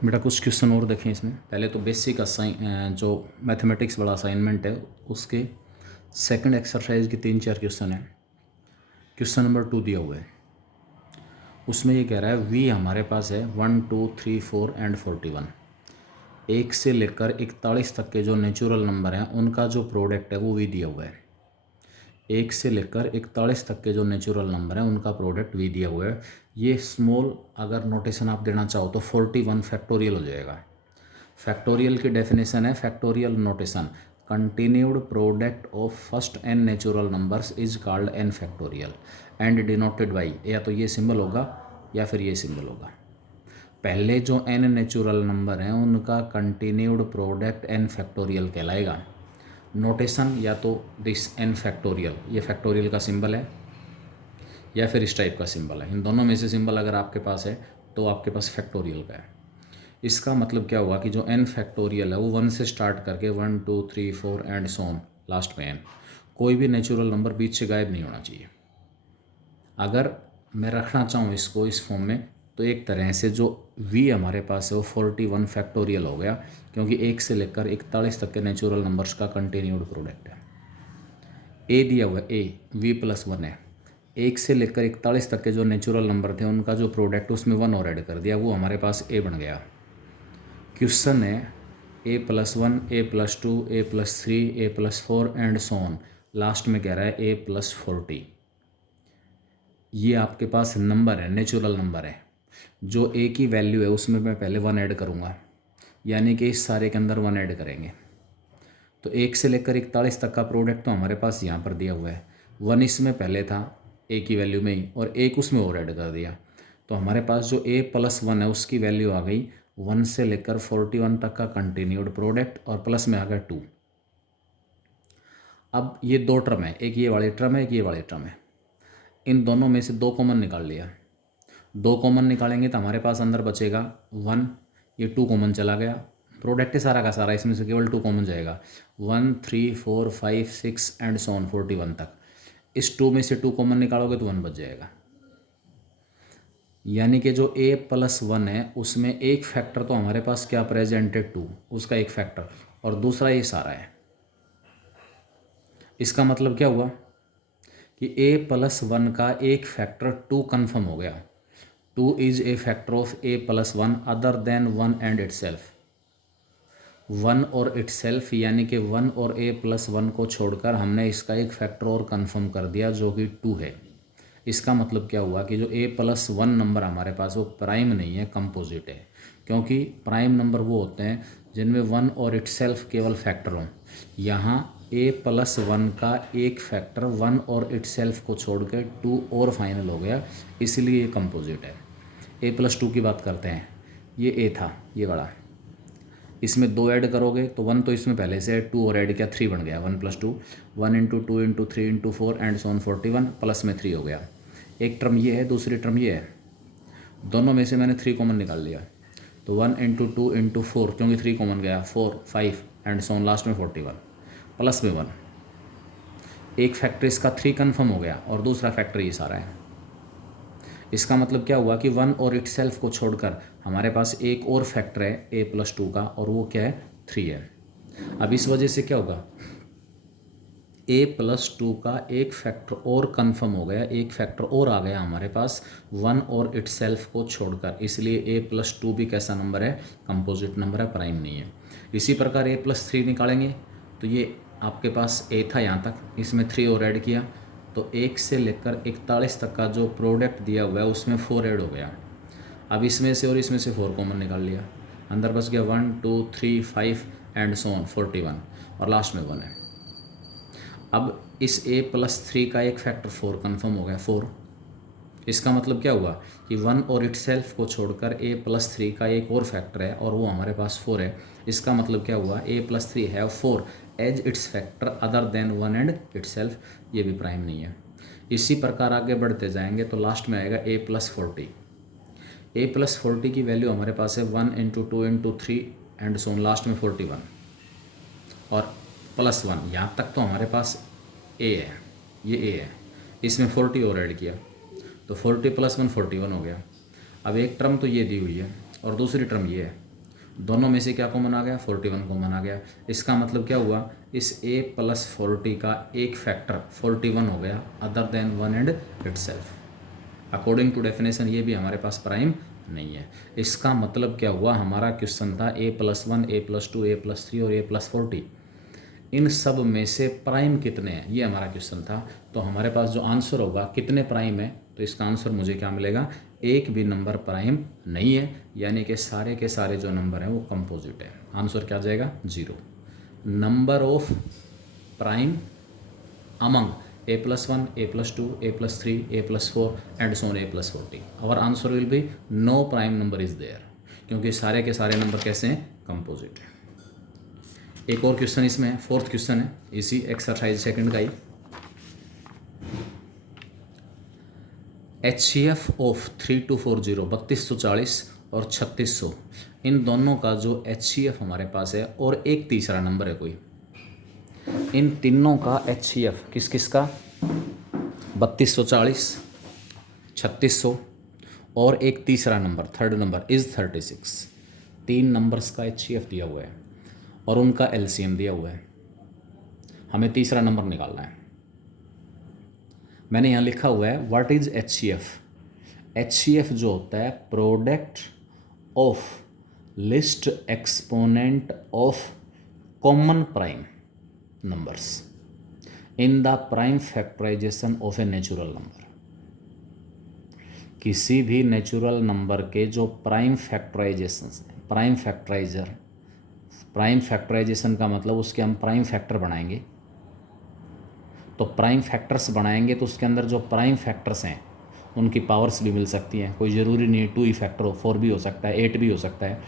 बेटा कुछ क्वेश्चन और देखें इसमें। पहले तो बेसिक जो मैथमेटिक्स वाला असाइनमेंट है उसके सेकंड एक्सरसाइज के 3-4 क्वेश्चन हैं। क्वेश्चन नंबर 2 दिया हुआ है, उसमें ये कह रहा है वी हमारे पास है 1 2 3 4 एंड 41। 1 से लेकर 41 तक के जो नेचुरल नंबर हैं उनका जो प्रोडक्ट है वो वी दिया हुआ है। 1 से लेकर 41 तक के जो नेचुरल नंबर हैं उनका प्रोडक्ट वी दिया हुआ है। ये स्मॉल अगर नोटेशन आप देना चाहो तो 41 फैक्टोरियल हो जाएगा। फैक्टोरियल की डेफिनेशन है factorial notation, continued product of first N natural numbers is called N factorial and denoted by, या तो ये सिंबल होगा या फिर ये सिंबल होगा। पहले जो एन नेचुरल नंबर हैं उनका कंटिन्यूड प्रोडक्ट एन फैक्टोरियल कहलाएगा। नोटेशन या तो दिस एन फैक्टोरियल, ये फैक्टोरियल का सिंबल है या फिर इस टाइप का सिंबल है। इन दोनों में से सिंबल अगर आपके पास है तो आपके पास फैक्टोरियल का है। इसका मतलब क्या हुआ कि जो एन फैक्टोरियल है वो 1 से स्टार्ट करके 1 2 3 4 एंड सो ऑन लास्ट में एन। कोई भी नेचुरल नंबर बीच से गायब नहीं होना चाहिए। अगर मैं रखना चाहूँ इसको इस फॉर्म में तो एक तरह से जो v हमारे पास है वो 41 फैक्टोरियल हो गया, क्योंकि 1 से लेकर 41 तक के नेचुरल नंबर्स का कंटिन्यूड प्रोडक्ट है। ए दिया हुआ ए v+1 है। 1 से लेकर 41 तक के जो नेचुरल नंबर थे उनका जो प्रोडक्ट उसमें 1 और ऐड कर दिया, वो हमारे पास ए बन गया। क्वेश्चन है a+1 a+2 a+3 a+4 and so on, last में कह रहा है a+40। ये आपके पास नंबर है, नेचुरल नंबर है। जो a की वैल्यू है उसमें मैं पहले 1 ऐड करूँगा, यानी कि इस सारे के अंदर 1 ऐड करेंगे। तो 1 से लेकर 41 तक का प्रोडक्ट तो हमारे पास यहाँ पर दिया हुआ है। 1 इसमें पहले था a की वैल्यू में ही और 1 उसमें और ऐड कर दिया, तो हमारे पास जो a+1 है उसकी वैल्यू आ गई 1 से लेकर 41 तक का कंटिन्यूड प्रोडक्ट और प्लस में आ गया 2। अब ये दो टर्म है, एक ये वाली टर्म है एक ये वाली टर्म है। इन दोनों में से 2 कॉमन निकाल लिया। 2 कॉमन निकालेंगे तो हमारे पास अंदर बचेगा 1, ये 2 कॉमन चला गया। प्रोडक्ट है सारा का सारा, इसमें से केवल 2 कॉमन जाएगा। 1 3 4 5 6 एंड सो ऑन 41 तक। इस 2 में से 2 कॉमन निकालोगे तो 1 बच जाएगा। यानी कि जो a+1 है उसमें एक फैक्टर तो हमारे पास क्या प्रेजेंट है 2, उसका एक फैक्टर, और दूसरा ये सारा है। इसका मतलब क्या हुआ कि a+1 का एक फैक्टर 2 कन्फर्म हो गया। 2 is a factor of a+1 other than 1 and itself. 1 और इटसेल्फ यानी कि 1 और a+1 को छोड़कर हमने इसका एक फैक्टर और कन्फर्म कर दिया जो कि 2 है। इसका मतलब क्या हुआ कि जो a+1 नंबर हमारे पास वो प्राइम नहीं है, कंपोजिट है। क्योंकि प्राइम नंबर वो होते हैं जिनमें 1 और इटसेल्फ केवल फैक्टर हों। यहाँ a+1 का एक फैक्टर 1 और इटसेल्फ को छोड़ के 2 और फाइनल हो गया, इसलिए ये कंपोजिट है। a+2 की बात करते हैं। ये a था, ये बड़ा, इसमें 2 ऐड करोगे तो 1 तो इसमें पहले से है, 2 और ऐड किया 3 बन गया। 1 + 2 1 × 2 × 3 × 4 एंड सो ऑन 41 प्लस में 3 हो गया। एक टर्म ये है, दूसरी टर्म ये है। दोनों में से मैंने 3 कॉमन निकाल लिया, तो 1 × 2 × 4, क्योंकि 3 कॉमन गया 4 5 एंड सो ऑन लास्ट में 41 प्लस में 1। एक फैक्टर इसका 3 कन्फर्म हो गया और दूसरा फैक्टर ये सारा है। इसका मतलब क्या हुआ कि 1 और इटसेल्फ को छोड़कर हमारे पास एक और फैक्टर है a+2 का, और वो क्या है 3 है। अब इस वजह से क्या होगा, a+2 का एक फैक्टर और कंफर्म हो गया, एक फैक्टर और आ गया हमारे पास 1 और इटसेल्फ को छोड़कर, इसलिए a+2 भी कैसा नंबर है, कंपोजिट नंबर है, प्राइम नहीं है। इसी प्रकार a+3 निकालेंगे तो ये आपके पास a था यहाँ तक, इसमें 3 और ऐड किया तो 1 से लेकर 41 तक का जो प्रोडक्ट दिया हुआ है उसमें 4 ऐड हो गया। अब इसमें से और इसमें से 4 कॉमन निकाल लिया, अंदर बच गया 1 2 3 5 एंड सो ऑन 41 और लास्ट में 1 है। अब इस a+3 का एक फैक्टर 4 कन्फर्म हो गया 4। इसका मतलब क्या हुआ कि 1 और इटसेल्फ को छोड़कर a+3 का एक और फैक्टर है और वो हमारे पास 4 है। इसका मतलब क्या हुआ, a+3 have 4 as its factor other than 1 and itself, ये भी प्राइम नहीं है। इसी प्रकार आगे बढ़ते जाएंगे तो लास्ट में आएगा a+40। a+40 की वैल्यू हमारे पास है 1 × 2 × 3 एंड सो लास्ट में 41 और +1। यहाँ तक तो हमारे पास a है, ये a है, इसमें 40 और ऐड किया तो 40 + 1 41 हो गया। अब एक टर्म तो ये दी हुई है और दूसरी टर्म ये है, दोनों में से क्या कॉमन आ गया, 41 कॉमन आ गया। इसका मतलब क्या हुआ, इस a + 40 का एक फैक्टर 41 हो गया other than 1 and itself. According to definition ये भी हमारे पास प्राइम नहीं है। इसका मतलब क्या हुआ, हमारा क्वेश्चन था a + 1, a + 2, a + 3 और a + 40, इन सब में से प्राइम कितने हैं, ये हमारा क्वेश्चन था। तो हमारे पास जो आंसर होगा कितने प्राइम है, तो इसका आंसर मुझे क्या मिलेगा, एक भी नंबर प्राइम नहीं है, यानी कि सारे के सारे जो नंबर हैं वो कंपोजिट है। आंसर क्या जाएगा, 0। Number of prime among a + 1, a + 2, a + 3, a + 4 and so on a + 40। Our answer will be no prime number is there, क्योंकि सारे के सारे नंबर कैसे हैं, कंपोजिट है। एक और क्वेश्चन इसमें है, 4th क्वेश्चन है इसी एक्सरसाइज सेकंड का ही। HCF ऑफ 3240 3240 और 3600, इन दोनों का जो HCF हमारे पास है और एक तीसरा नंबर है कोई, इन तीनों का HCF किस किस का, 3240, 3600 और एक तीसरा number third number is 36। 3 numbers का HCF दिया हुआ है और उनका LCM दिया हुआ है। हमें तीसरा नंबर निकालना है। मैंने यहाँ लिखा हुआ है व्हाट इज HCF। HCF जो होता है product of list exponent of common prime numbers in the prime factorisation of a natural number. किसी भी नेचुरल नंबर के जो प्राइम फैक्टराइजेशन का मतलब उसके हम प्राइम फैक्टर बनाएंगे। तो प्राइम फैक्टर्स बनाएंगे तो उसके अंदर जो प्राइम फैक्टर्स हैं उनकी पावर्स भी मिल सकती हैं। कोई ज़रूरी नहीं है 2 ही फैक्टर हो, 4 भी हो सकता है, 8 भी हो सकता है।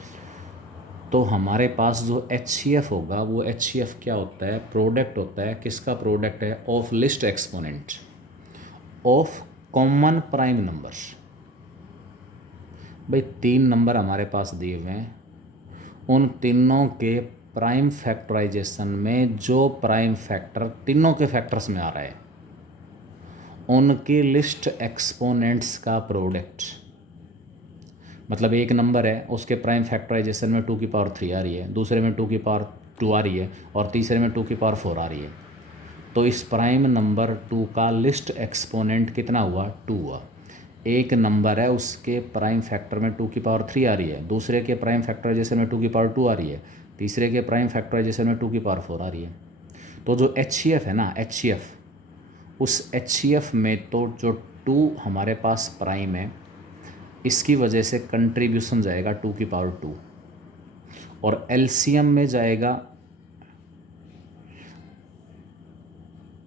तो हमारे पास जो HCF होगा वो HCF क्या होता है, प्रोडक्ट होता है। किसका प्रोडक्ट है, of list exponent of common prime numbers. भाई 3 नंबर हमारे पास दिए हुए हैं, उन तीनों के प्राइम फैक्टराइजेशन में जो प्राइम फैक्टर तीनों के फैक्टर्स में आ रहा है उनके लिस्ट एक्सपोनेंट्स का प्रोडक्ट। मतलब एक नंबर है उसके प्राइम फैक्टराइजेशन में 2⁻³ आ रही है, दूसरे में 2⁻² आ रही है और तीसरे में 2⁻4 आ रही है। तो इस प्राइम नंबर 2 का लिस्ट एक्सपोनेंट कितना हुआ, 2 हुआ। एक नंबर है उसके प्राइम फैक्टर में 2⁻³ आ रही है, दूसरे के प्राइम फैक्टराइजेशन में 2⁻2 आ रही है, तीसरे के प्राइम फैक्टराइजेशन में 2⁻4 आ रही है। तो जो HCF है ना, HCF, उस HCF में तो जो 2 हमारे पास प्राइम है इसकी वजह से कंट्रीब्यूशन जाएगा 2⁻2 और LCM में जाएगा,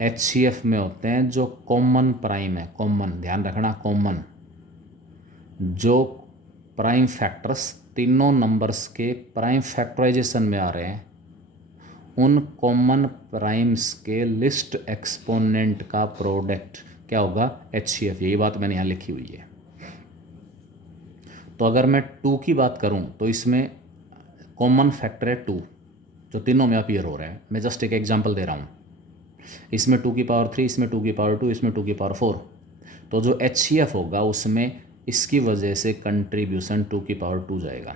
HCF में होते हैं जो कॉमन प्राइम है, कॉमन ध्यान रखना, कॉमन जो प्राइम फैक्टर्स तीनों नंबर्स के प्राइम फैक्टराइजेशन में आ रहे हैं उन कॉमन प्राइम्स के लिस्ट एक्सपोनेंट का प्रोडक्ट क्या होगा, HCF। यही बात मैंने यहाँ लिखी हुई है। तो अगर मैं 2 की बात करूँ तो इसमें कॉमन फैक्टर है 2 जो तीनों में अपीयर हो रहा है। मैं जस्ट एक एग्जांपल दे रहा हूँ, इसमें 2⁻3, इसमें 2⁻2, इसमें 2⁻4। तो जो HCF होगा उसमें इसकी वजह से कंट्रीब्यूशन 2⁻2 जाएगा।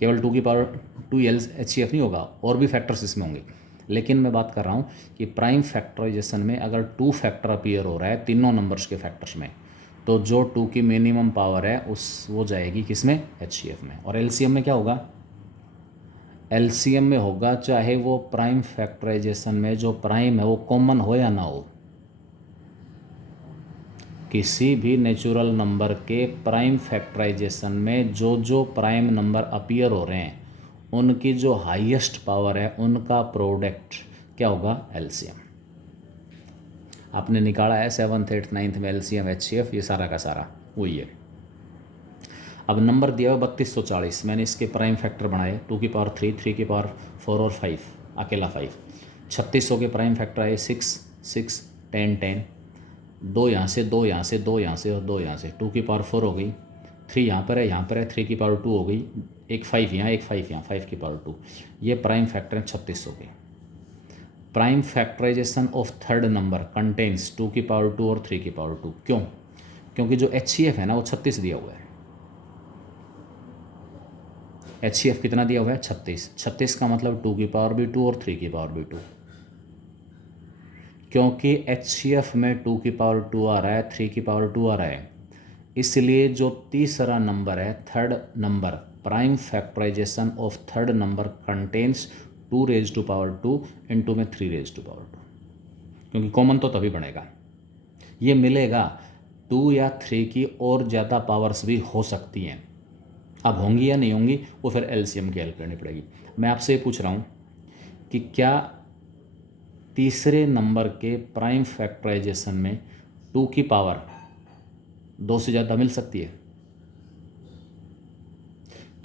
केवल 2⁻2 HCF नहीं होगा, और भी फैक्टर्स इसमें होंगे, लेकिन मैं बात कर रहा हूँ कि प्राइम फैक्टराइजेशन में अगर 2 फैक्टर अपीयर हो रहा है तीनों नंबर्स के फैक्टर्स में, तो जो 2 की मिनिमम पावर है वो जाएगी किसमें, HCF में। और LCM में क्या होगा, LCM में होगा चाहे वो प्राइम फैक्टराइजेशन में जो प्राइम है वो कॉमन हो या ना हो, किसी भी नेचुरल नंबर के प्राइम फैक्टराइजेशन में जो प्राइम नंबर अपीयर हो रहे हैं उनकी जो हाईएस्ट पावर है उनका प्रोडक्ट क्या होगा, LCM। आपने निकाला है 7th 8th 9th में LCM HCF, ये सारा का सारा वही है। अब नंबर दिया हुआ 3240, मैंने इसके प्राइम फैक्टर बनाए 2⁻3, 3⁻4 और 5, अकेला 5। 3600 के प्राइम फैक्टर आए 6, 6, 10, 10, 2 यहाँ से, 2 यहाँ से, 2 यहाँ से और 2 यहाँ से, 2⁻4 हो गई, 3 यहाँ पर है, यहाँ पर है, 3⁻2 हो गई, एक 5 यहाँ, एक 5 यहाँ, 5⁻2। ये प्राइम फैक्टर हैं 3600 के। Prime factorisation of third number contains 2⁻2 और 3⁻2। क्यों, क्योंकि जो HCF है ना वो 36 दिया हुआ है। HCF कितना दिया हुआ है 36। 36 का मतलब 2 की पावर भी 2 और 3 की पावर भी 2। क्योंकि HCF में 2 की पावर 2 आ रहा है, 3 की पावर 2 आ रहा है, इसलिए जो तीसरा नंबर है, third number, prime factorisation of third number contains 2 raise to power 2 into में 3 रेज टू पावर 2, क्योंकि कॉमन तो तभी बनेगा, ये मिलेगा 2 या 3 की और ज़्यादा पावर्स भी हो सकती हैं। अब होंगी या नहीं होंगी वो फिर LCM की हेल्प लेनी पड़ेगी। मैं आपसे ये पूछ रहा हूँ कि क्या तीसरे नंबर के प्राइम फैक्टराइजेशन में 2 की पावर 2 से ज़्यादा मिल सकती है?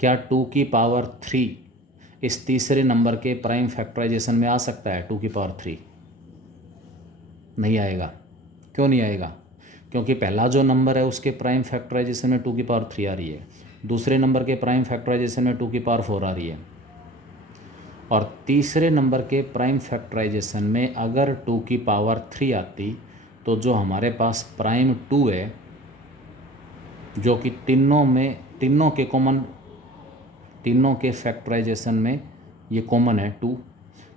क्या 2 की पावर 3 इस तीसरे नंबर के प्राइम फैक्टराइजेशन में आ सकता है? 2 की पावर 3 नहीं आएगा। क्यों नहीं आएगा? क्योंकि पहला जो नंबर है उसके प्राइम फैक्टराइजेशन में 2 की पावर 3 आ रही है, दूसरे नंबर के प्राइम फैक्टराइजेशन में 2 की पावर 4 आ रही है, और तीसरे नंबर के प्राइम फैक्टराइजेशन में अगर 2 की पावर 3 आती तो जो हमारे पास प्राइम 2 है, जो कि तीनों के फैक्टराइजेशन में ये कॉमन है 2,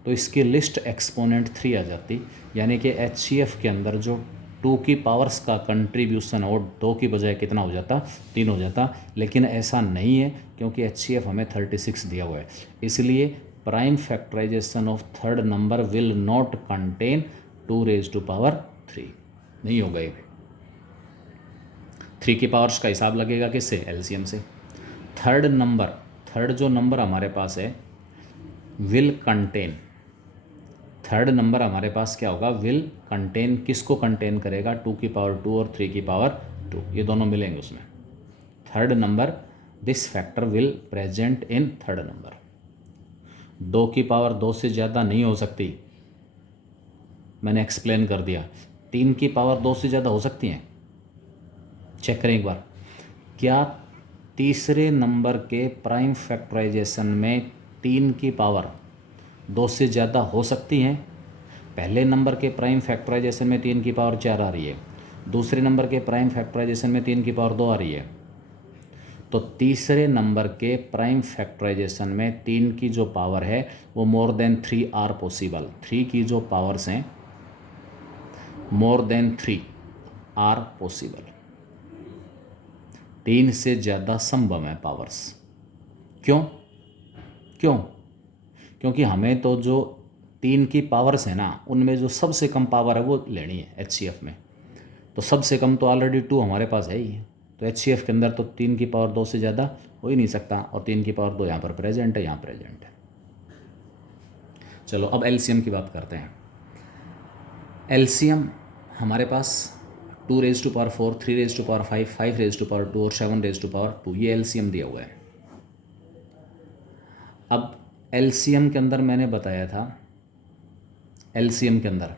तो इसकी लिस्ट एक्सपोनेंट 3 आ जाती, यानी कि HCF के अंदर जो 2 की पावर्स का कंट्रीब्यूशन और 2 की बजाय कितना हो जाता? 3 हो जाता। लेकिन ऐसा नहीं है, क्योंकि HCF हमें 36 दिया हुआ है, इसलिए prime factorisation of third number will not contain 2 raise to power 3, नहीं होगा ये। 3 की पावर्स का हिसाब लगेगा किससे? LCM से। थर्ड जो नंबर हमारे पास है विल कंटेन, थर्ड नंबर हमारे पास क्या होगा? विल कंटेन, किसको कंटेन करेगा? 2 की पावर 2 और 3 की पावर 2, ये दोनों मिलेंगे उसमें। Third number, this factor will present in third number. 2 की पावर 2 से ज़्यादा नहीं हो सकती, मैंने एक्सप्लेन कर दिया। 3 की पावर 2 से ज़्यादा हो सकती हैं? चेक करें एक बार। क्या तीसरे नंबर के प्राइम फैक्टराइजेशन में 3 की पावर 2 से ज़्यादा हो सकती हैं? पहले नंबर के प्राइम फैक्टराइजेशन में 3 की पावर 4 आ रही है, दूसरे नंबर के प्राइम फैक्टराइजेशन में 3 की पावर 2 आ रही है, तो तीसरे नंबर के प्राइम फैक्टराइजेशन में 3 की जो पावर है वो मोर देन 3 आर पॉसिबल। 3 की जो पावर्स हैं मोर देन 3 आर पॉसिबल, 3 से ज़्यादा संभव है पावर्स। क्यों? क्योंकि हमें तो जो 3 की पावर्स है ना, उनमें जो सबसे कम पावर है वो लेनी है HCF में। तो सबसे कम तो ऑलरेडी 2 हमारे पास है ही, तो HCF के अंदर तो 3 की पावर 2 से ज़्यादा हो ही नहीं सकता, और 3 की पावर 2 यहाँ पर प्रेजेंट है, यहाँ प्रेजेंट है। चलो अब LCM की बात करते हैं। LCM हमारे पास 2 raise to power 4, 3 raise to power 5, 5 raise to power 2 और 7 रेज टू पावर 2, ये LCM दिया हुआ है। अब LCM के अंदर मैंने बताया था, LCM के अंदर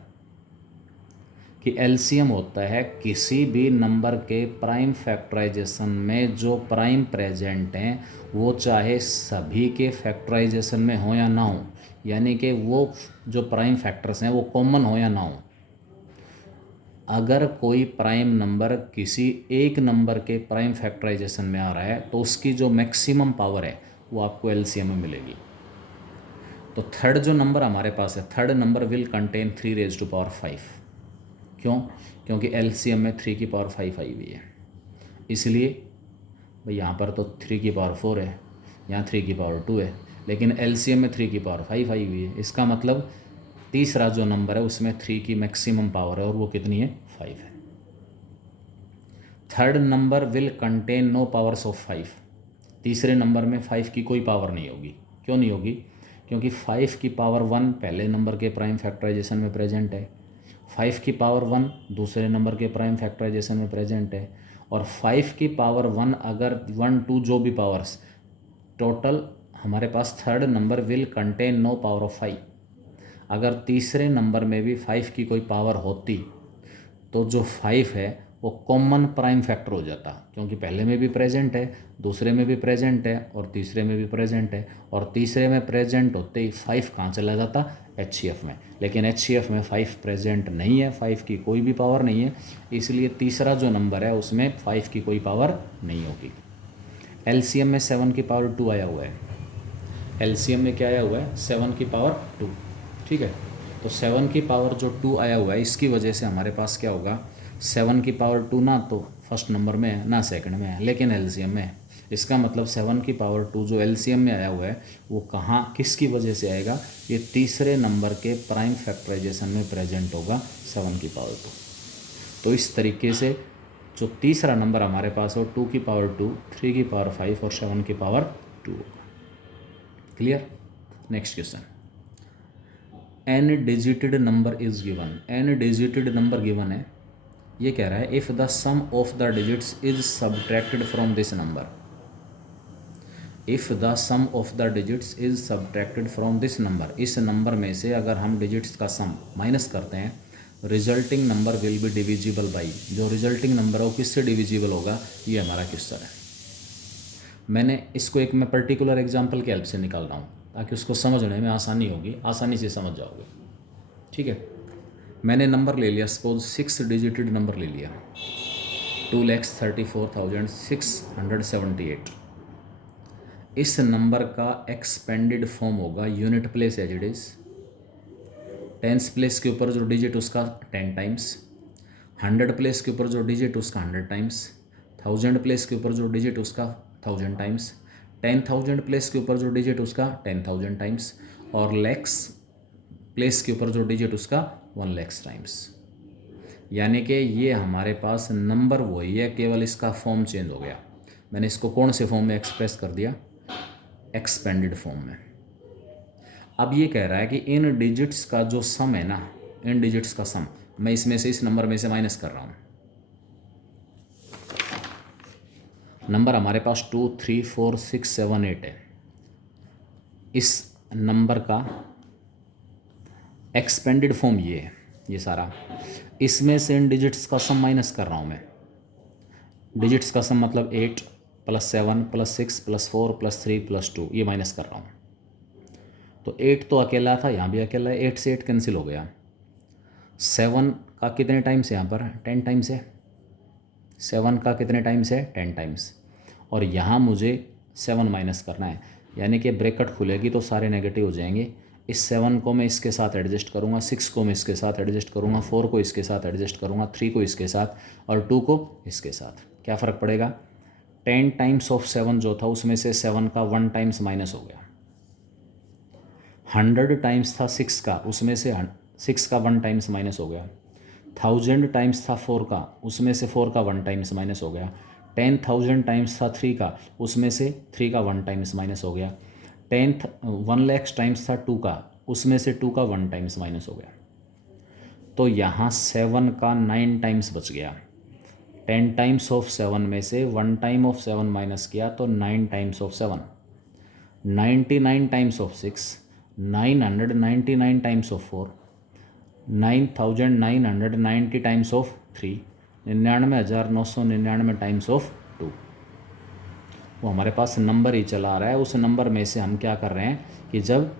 कि LCM होता है किसी भी नंबर के प्राइम फैक्टराइजेशन में जो प्राइम प्रेजेंट हैं वो चाहे सभी के फैक्टराइजेशन में हो या ना हो, यानी कि वो जो प्राइम फैक्टर्स हैं वो कॉमन हो या ना हो। अगर कोई प्राइम नंबर किसी एक नंबर के प्राइम फैक्टराइजेशन में आ रहा है तो उसकी जो मैक्सिमम पावर है वो आपको LCM में मिलेगी। तो थर्ड जो नंबर हमारे पास है, third number will contain 3 raise to power 5। क्यों? क्योंकि LCM में 3 की पावर 5 आई हुई है, इसलिए भाई यहाँ पर तो 3 की पावर 4 है, यहाँ 3 की पावर 2 है, लेकिन LCM में 3 की पावर 5 आई हुई है। इसका मतलब तीसरा जो नंबर है उसमें 3 की मैक्सिमम पावर है, और वो कितनी है? 5 है। Third number will contain no powers of 5। तीसरे नंबर में 5 की कोई पावर नहीं होगी। क्यों नहीं होगी? क्योंकि 5 की पावर 1 पहले नंबर के प्राइम फैक्टराइजेशन में प्रेजेंट है, 5 की पावर 1 दूसरे नंबर के प्राइम फैक्टराइजेशन में प्रेजेंट है, और 5 की पावर 1 अगर 1 2 जो भी पावर्स टोटल हमारे पास, third number will contain no power of 5। अगर तीसरे नंबर में भी 5 की कोई पावर होती तो जो 5 है वो कॉमन प्राइम फैक्टर हो जाता, क्योंकि पहले में भी प्रेजेंट है, दूसरे में भी प्रेजेंट है, और तीसरे में भी प्रेजेंट है, और तीसरे में प्रेजेंट होते ही 5 कहाँ चला जाता? HCF में। लेकिन HCF में 5 प्रेजेंट नहीं है, 5 की कोई भी पावर नहीं है, इसलिए तीसरा जो नंबर है उसमें 5 की कोई पावर नहीं होगी। LCM में 7 की पावर 2 आया हुआ है, एलसीएम में क्या आया हुआ है 7 की पावर 2, ठीक है। तो 7 की पावर जो 2 आया हुआ है इसकी वजह से हमारे पास क्या होगा 7 की पावर 2 ना तो फर्स्ट नंबर में है ना सेकंड में है, लेकिन एलसीएम में है। इसका मतलब 7 की पावर 2 जो एलसीएम में आया हुआ है वो कहाँ किसकी वजह से आएगा, ये तीसरे नंबर के प्राइम फैक्टराइजेशन में प्रेजेंट होगा 7 की पावर 2। तो इस तरीके से जो तीसरा नंबर हमारे पास हो 2 की पावर 2, 3 की पावर 5 और 7 की पावर 2 होगा। Clear. Next question, N digited number is given. N digited number given है, ये कह रहा है if the sum of the digits is subtracted from this number. If the sum of the digits is subtracted from this number, इस number में से अगर हम डिजिट्स का सम माइनस करते हैं, resulting number will be divisible by. जो resulting number है वो किससे डिविजिबल होगा, ये हमारा क्वेश्चन है। मैंने इसको एक मैं पर्टिकुलर एग्जांपल की हेल्प से निकाल रहा हूँ ताकि उसको समझने में आसानी होगी, आसानी से समझ जाओगे, ठीक है। मैंने नंबर ले लिया, सपोज 6 डिजिटेड नंबर ले लिया, 2,34,678। इस नंबर का एक्सपेंडेड फॉर्म होगा unit place as it is, tens place के ऊपर जो डिजिट उसका 10 टाइम्स, 100 प्लेस के ऊपर जो डिजिट उसका 100 टाइम्स, 1000 प्लेस के ऊपर जो डिजिट उसका 1000 टाइम्स, 10,000 प्लेस के ऊपर जो डिजिट उसका 10,000 टाइम्स, और लैक्स प्लेस के ऊपर जो डिजिट उसका 1 लैक्स टाइम्स। यानी कि ये हमारे पास नंबर वही है, केवल इसका फॉर्म चेंज हो गया। मैंने इसको कौन से फॉर्म में एक्सप्रेस कर दिया, एक्सपेंडेड फॉर्म में। अब ये कह रहा है कि इन डिजिट्स का जो सम है ना, इन डिजिट्स का सम मैं इसमें से इस नंबर में से माइनस कर रहा हूँ। नंबर हमारे पास 2, 3, 4, 6, 7, 8 है। इस नंबर का एक्सपेंडेड फॉर्म ये है, ये सारा। इसमें से इन डिजिट्स का सम माइनस कर रहा हूँ मैं। डिजिट्स का सम मतलब 8 + 7 + 6 + 4 + 3 + 2, ये माइनस कर रहा हूँ। तो 8 तो अकेला था, यहाँ भी अकेला है, 8 से 8 कैंसिल हो गया। 7 का कितने टाइम्स है यहाँ पर, 10 टाइम्स है। 7 का कितने टाइम्स है, 10 टाइम्स। और यहाँ मुझे 7 माइनस करना है, यानी कि ब्रैकेट खुलेगी तो सारे नेगेटिव हो जाएंगे। इस 7 को मैं इसके साथ एडजस्ट करूँगा, 6 को मैं इसके साथ एडजस्ट करूँगा, 4 को इसके साथ एडजस्ट करूँगा, 3 को इसके साथ, और 2 को इसके साथ। क्या फ़र्क पड़ेगा, 10 टाइम्स ऑफ 7 जो था उसमें से 7 का 1 टाइम्स माइनस हो गया। 100 टाइम्स था 6 का, उसमें से 6 का 1 टाइम्स माइनस हो गया। 1000 टाइम्स था 4 का, उसमें से 4 का 1 टाइम्स माइनस हो गया। 10,000 टाइम्स था 3 का, उसमें से 3 का 1 टाइम्स माइनस हो गया। 1 लाख टाइम्स था 2 का, उसमें से 2 का 1 टाइम्स माइनस हो गया। तो यहाँ 7 का 9 टाइम्स बच गया। 10 टाइम्स ऑफ 7 में से 1 टाइम ऑफ 7 माइनस किया तो 9 times of 7, 99 times of 6, 999 times of 4, 9,990 times of 3, 99,999 times of 2। वो हमारे पास नंबर ही चला रहा है। उस नंबर में से हम क्या कर रहे हैं कि जब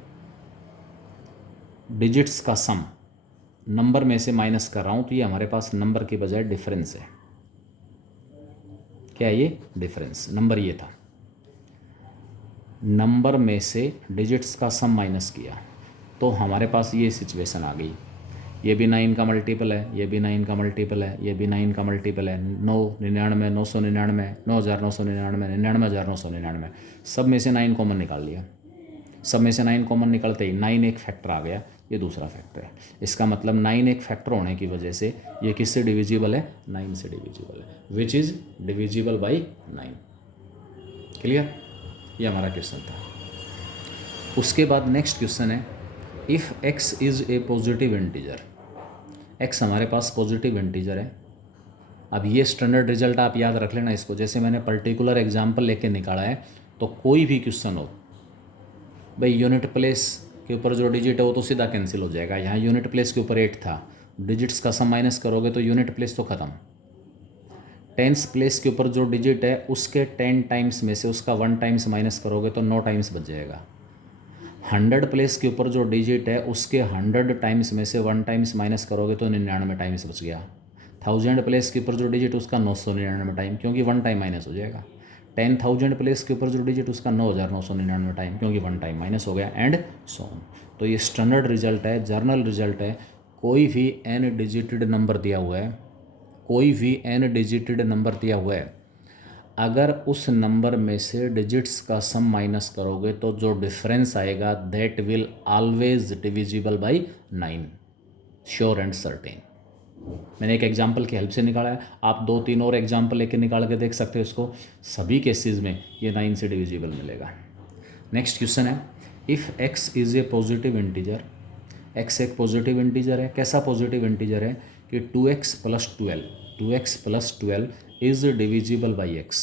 डिजिट्स का सम नंबर में से माइनस कर रहा हूँ तो ये हमारे पास नंबर की बजाय डिफरेंस है। क्या है ये, डिफरेंस। नंबर ये था, नंबर में से डिजिट्स का सम माइनस किया तो हमारे पास ये सिचुएशन आ गई। ये भी 9 का मल्टीपल है, ये भी 9 का मल्टीपल है, ये भी 9 का मल्टीपल है। 9, 99, 999, 9,999, 99,999, सब में से 9 कॉमन निकाल लिया। सब में से 9 कॉमन निकलते ही 9 एक फैक्टर आ गया, ये दूसरा फैक्टर है। इसका मतलब 9 एक फैक्टर होने की वजह से ये किससे डिविजिबल है, 9 से डिविजिबल है, which is divisible by 9। Clear, ये हमारा क्वेश्चन था। उसके बाद नेक्स्ट क्वेश्चन है, if x is a positive integer. x हमारे पास पॉजिटिव इंटीजर है। अब ये स्टैंडर्ड रिजल्ट आप याद रख लेना इसको, जैसे मैंने पर्टिकुलर एग्जांपल लेके निकाला है तो कोई भी क्वेश्चन हो भाई, यूनिट प्लेस के ऊपर जो डिजिट है वो तो सीधा कैंसिल हो जाएगा। यहाँ यूनिट प्लेस के ऊपर 8 था, डिजिट्स का सम माइनस करोगे तो यूनिट प्लेस तो ख़त्म। टेंस प्लेस के ऊपर जो डिजिट है उसके 10 टाइम्स में से उसका 1 टाइम्स माइनस करोगे तो 9 टाइम्स बच जाएगा। 100 प्लेस के ऊपर जो डिजिट है उसके 100 टाइम्स में से 1 टाइम्स माइनस करोगे तो 99 टाइम्स बच गया। 1000 प्लेस के ऊपर जो डिजिट उसका 999 टाइम, क्योंकि 1 टाइम माइनस हो जाएगा। 10,000 प्लेस के ऊपर जो डिजिट उसका 9,999 टाइम, क्योंकि 1 टाइम माइनस हो गया, एंड सो ऑन। तो ये स्टैंडर्ड रिजल्ट है, जर्नल रिजल्ट है। कोई भी n डिजिटेड नंबर दिया हुआ है, कोई भी n डिजिटेड नंबर दिया हुआ है, अगर उस नंबर में से डिजिट्स का सम माइनस करोगे तो जो डिफरेंस आएगा that will always divisible by 9, sure and certain. मैंने एक एग्जांपल की हेल्प से निकाला है, आप 2-3 और एग्जांपल लेके निकाल के देख सकते हो इसको। सभी केसेस में ये 9 से डिविजिबल मिलेगा। नेक्स्ट क्वेश्चन है, if x is a positive integer, x एक पॉजिटिव इंटीजर है। कैसा पॉजिटिव इंटीजर है कि 2x + 12 is divisible by x।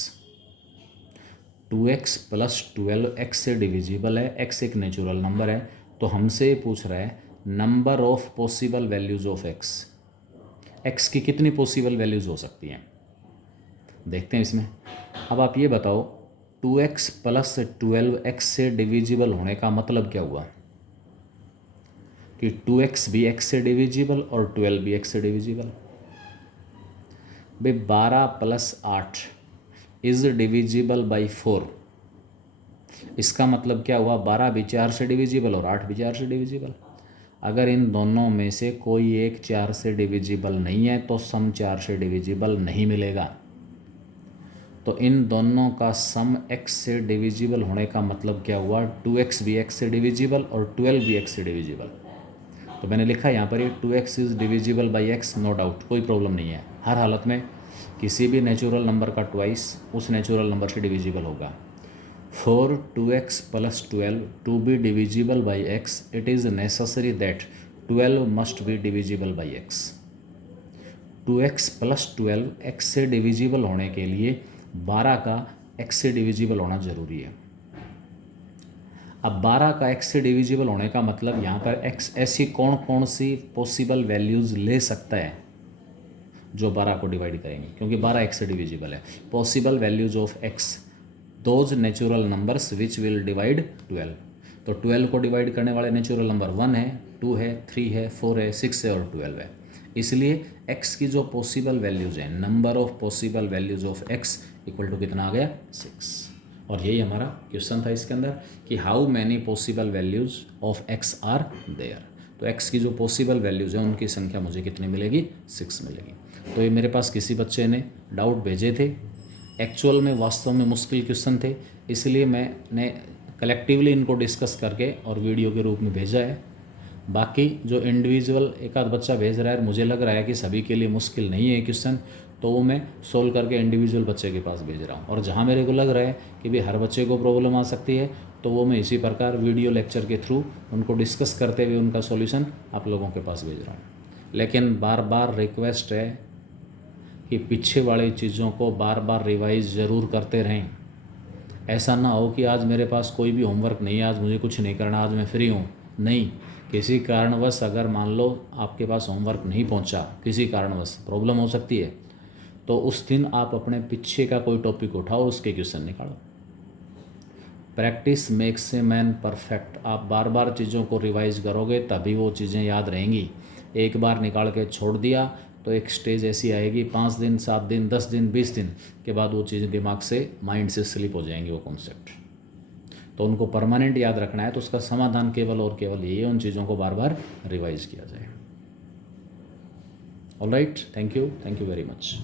2x + 12 x से डिविजिबल है, x एक नेचुरल नंबर है, तो हमसे ये पूछ रहा है number of possible values of x की कितनी पॉसिबल वैल्यूज़ हो सकती हैं, देखते हैं इसमें। अब आप ये बताओ 2x + 12 x से डिविजिबल होने का मतलब क्या हुआ कि 2x भी x से डिविजिबल और 12 भी x से डिविजिबल। भाई 12 + 8 इज़ डिविजिबल बाई 4, इसका मतलब क्या हुआ, 12 भी 4 से डिविजिबल और 8 भी 4 से डिविजिबल। अगर इन दोनों में से कोई एक 4 से डिविजिबल नहीं है तो सम 4 से डिविजिबल नहीं मिलेगा। तो इन दोनों का सम x से डिविजिबल होने का मतलब क्या हुआ, 2x भी x से डिविजिबल और 12 भी x से डिविजिबल। तो मैंने लिखा यहाँ पर ये 2x is divisible by x, no doubt, कोई प्रॉब्लम नहीं है। हर हालत में किसी भी नेचुरल नंबर का ट्वाइस उस नेचुरल नंबर से डिविजिबल होगा। For 2x + 12 to be divisible by x, it is necessary that 12 must be divisible by x. 2x + 12 x से डिविजिबल होने के लिए 12 का x से डिविजिबल होना ज़रूरी है। अब 12 का x से डिविजिबल होने का मतलब यहाँ पर x ऐसी कौन कौन सी पॉसिबल वैल्यूज़ ले सकता है जो 12 को डिवाइड करेंगे, क्योंकि 12 x से डिविजिबल है। Possible values of x, those natural numbers which will divide 12। तो 12 को डिवाइड करने वाले नेचुरल नंबर 1 है, 2 है, 3 है, 4 है, 6 है और 12 है। इसलिए x की जो पॉसिबल वैल्यूज़ हैं, number of possible values of x equal to कितना आ गया, 6। और यही हमारा क्वेश्चन था इसके अंदर कि how many possible values of x are there. तो x की जो पॉसिबल वैल्यूज़ हैं उनकी संख्या मुझे कितनी मिलेगी, 6 मिलेगी। तो ये मेरे पास किसी बच्चे ने डाउट भेजे थे, एक्चुअल में वास्तव में मुश्किल क्वेश्चन थे, इसलिए मैंने कलेक्टिवली इनको डिस्कस करके और वीडियो के रूप में भेजा है। बाकी जो इंडिविजुअल एक आध बच्चा भेज रहा है, मुझे लग रहा है कि सभी के लिए मुश्किल नहीं है क्वेश्चन, तो वो मैं सोल्व करके इंडिविजुअल बच्चे के पास भेज रहा हूँ। और जहाँ मेरे को लग रहा है कि भाई हर बच्चे को प्रॉब्लम आ सकती है, तो वो मैं इसी प्रकार वीडियो लेक्चर के थ्रू उनको डिस्कस करते हुए उनका सॉल्यूशन आप लोगों के पास भेज रहा हूँ। लेकिन बार बार रिक्वेस्ट है कि पीछे वाली चीज़ों को बार बार रिवाइज ज़रूर करते रहें। ऐसा ना हो कि आज मेरे पास कोई भी होमवर्क नहीं है, आज मुझे कुछ नहीं करना, आज मैं फ्री हूँ। नहीं, किसी कारणवश अगर मान लो आपके पास होमवर्क नहीं पहुँचा, किसी कारणवश प्रॉब्लम हो सकती है, तो उस दिन आप अपने पीछे का कोई टॉपिक उठाओ, उसके क्वेश्चन निकालो। Practice makes a man perfect. आप बार बार चीज़ों को रिवाइज करोगे तभी वो चीज़ें याद रहेंगी। एक बार निकाल के छोड़ दिया तो एक स्टेज ऐसी आएगी 5 दिन, 7 दिन, 10 दिन, 20 दिन के बाद वो चीज़ें दिमाग से, माइंड से स्लिप हो जाएंगी वो कॉन्सेप्ट। तो उनको परमानेंट याद रखना है, तो उसका समाधान केवल और केवल यही है, उन चीज़ों को बार बार रिवाइज किया जाए। Alright, thank you very much.